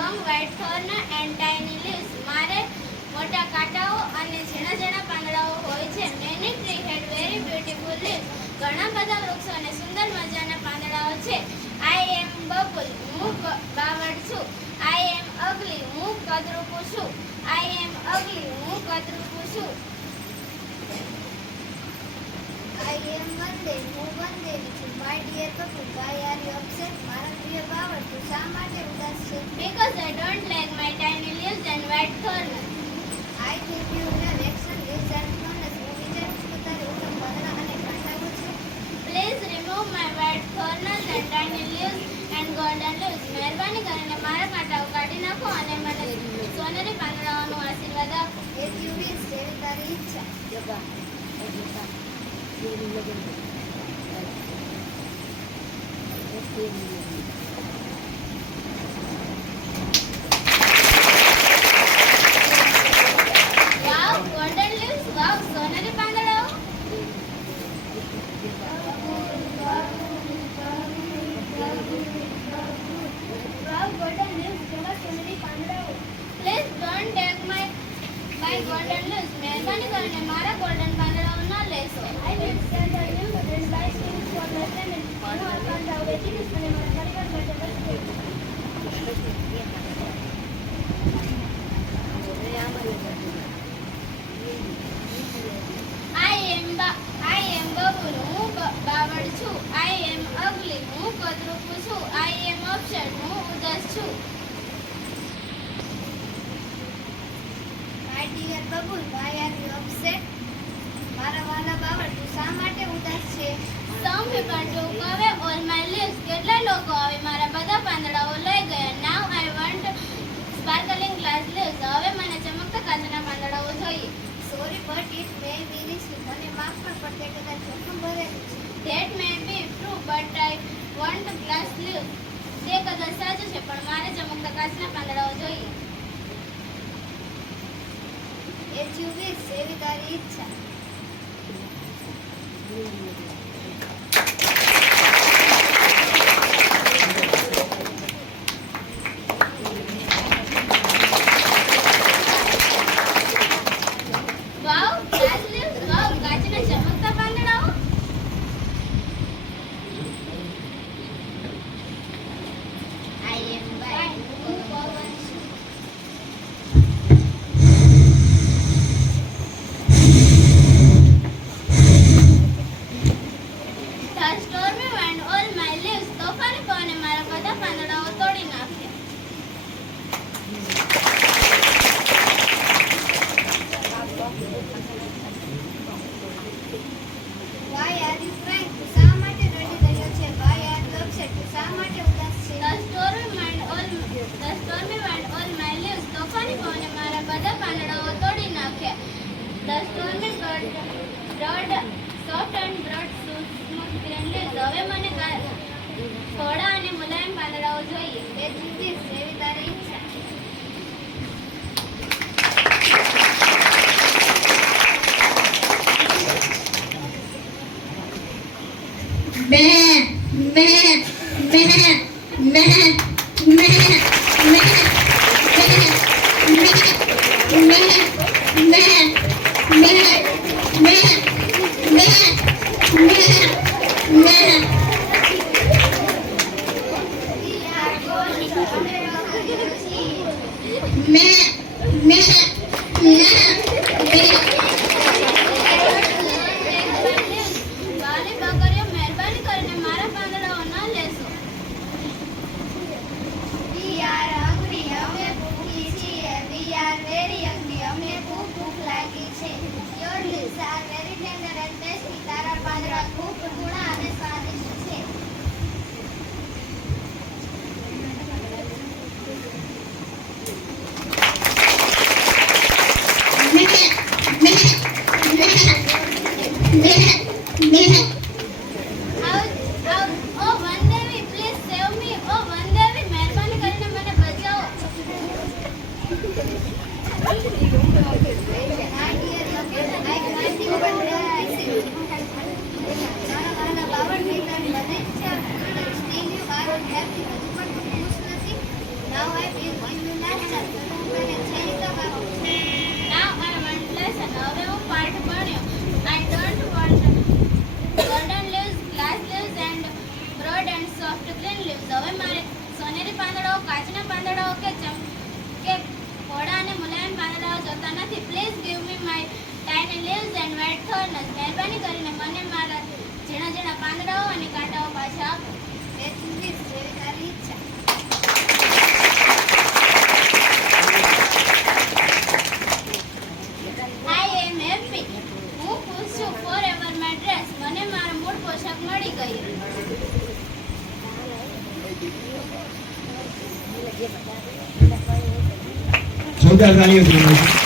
long white thorn and tiny leaves. મારે મોટા કાંટાઓ અને ઝીણા ઝીણા પાંદડાઓ હોય છે. Many tree had very beautiful leaves. ઘણા બધા વૃક્ષો અને સુંદર મજાના પાંદડાઓ છે. I am bubble. હું બાવળ છું. I am ugly. હું કદરૂપું છું. I am ugly. હું કદરૂપું છું. I am Monday. હું વનદેવી છું. My dear bubble, why are you upset? મારા પ્રિય બાવળ, તું શા માટે ઉદાસ છે? Because I don't like my tiny leaves and white thorn. I think you have action leaves and thorns. હું વિચારું છું કે તારે ઉત્તમ પાંદડા અને કાંટાઓ છે. Please remove my white thorns and tiny leaves and golden leaves. મહેરબાની કરીને મારા કાંટાઓ કાઢી નાખો અને મને સોનેરી પાંદડાઓનો આશીર્વાદ આપો. As you wish, જેવી તારી ઈચ્છા. Wow, golden leaves. Wow, સોનેરી પાંદડાઓ. Wow, golden leaves, જેવા સોનેરી પાંદડાઓ. Please don't take my golden leaves. મહેરબાની કરીને મારા golden પાંદડાઓ ન લેશો. I will send a new and buy things for my family. હું આ પાંદડાઓ વેચીશ અને મારા પરિવાર માટે વસ્તુ લઈશ. I am bubble. હું બાવળ છું. I am ugly. હું કદરૂપું છું. I am upset. હું ઉદાસ છું. My dear bubble, why are you upset? મારા વાલા બાવળ, તું શા માટે ઉદાસ છે? Some people took away all my leaves. કેટલા લોકો હવે મારા બધા પાંદડાઓ લઈ ગયા. Now I want sparkling glass leaves. હવે મને ચમકતા કાચના પાંદડાઓ જોઈએ. Sorry, but it may be risky. મને માફ કર, પણ તે કદાચ જોખમ ભરેલું છે. That may be true, but I want glass leaves. તે કદાચ સાચું છે, પણ મારે ચમકતા કાચના પાંદડાઓ જોઈએ. As you wish, જેવી તારી ઈચ્છા. Wow, glass leaves. Wow, કાચના ચમકતા પાંદડાઓ. I am white. હું પવન છું. The stormy wind all my leaves. તોફાની પવને મારા બધા પાંદડાઓ તોડી નાખ્યા. Why are you crying? તું શા માટે રડી રહ્યો છે? Why are you upset? તું શા માટે ઉદાસ છે? The stormy wind all my leaves. તોફાની પવને મારા બધા પાંદડાઓ તોડી નાખ્યા. The stormy bird soft and broad smooth green leaves. હવે મને થોડા અને મુલાયમ પાંદડાઓ જોઈએ. As you wish, જેવી તારી ઈચ્છા. વાલી બકરીઓ, મહેરબાની કરીને મારા પાંદડાઓ ન લેશો. We are hungry. અમે ભૂખી છીએ. We are very hungry. અમને ખૂબ ભૂખ લાગી છે. Your leaves are very tender and tasty. તારા પાંદડા ખૂબ કુણા અને સ્વાદિષ્ટ છે. જોરદાર તાળીઓથી વિનંતી.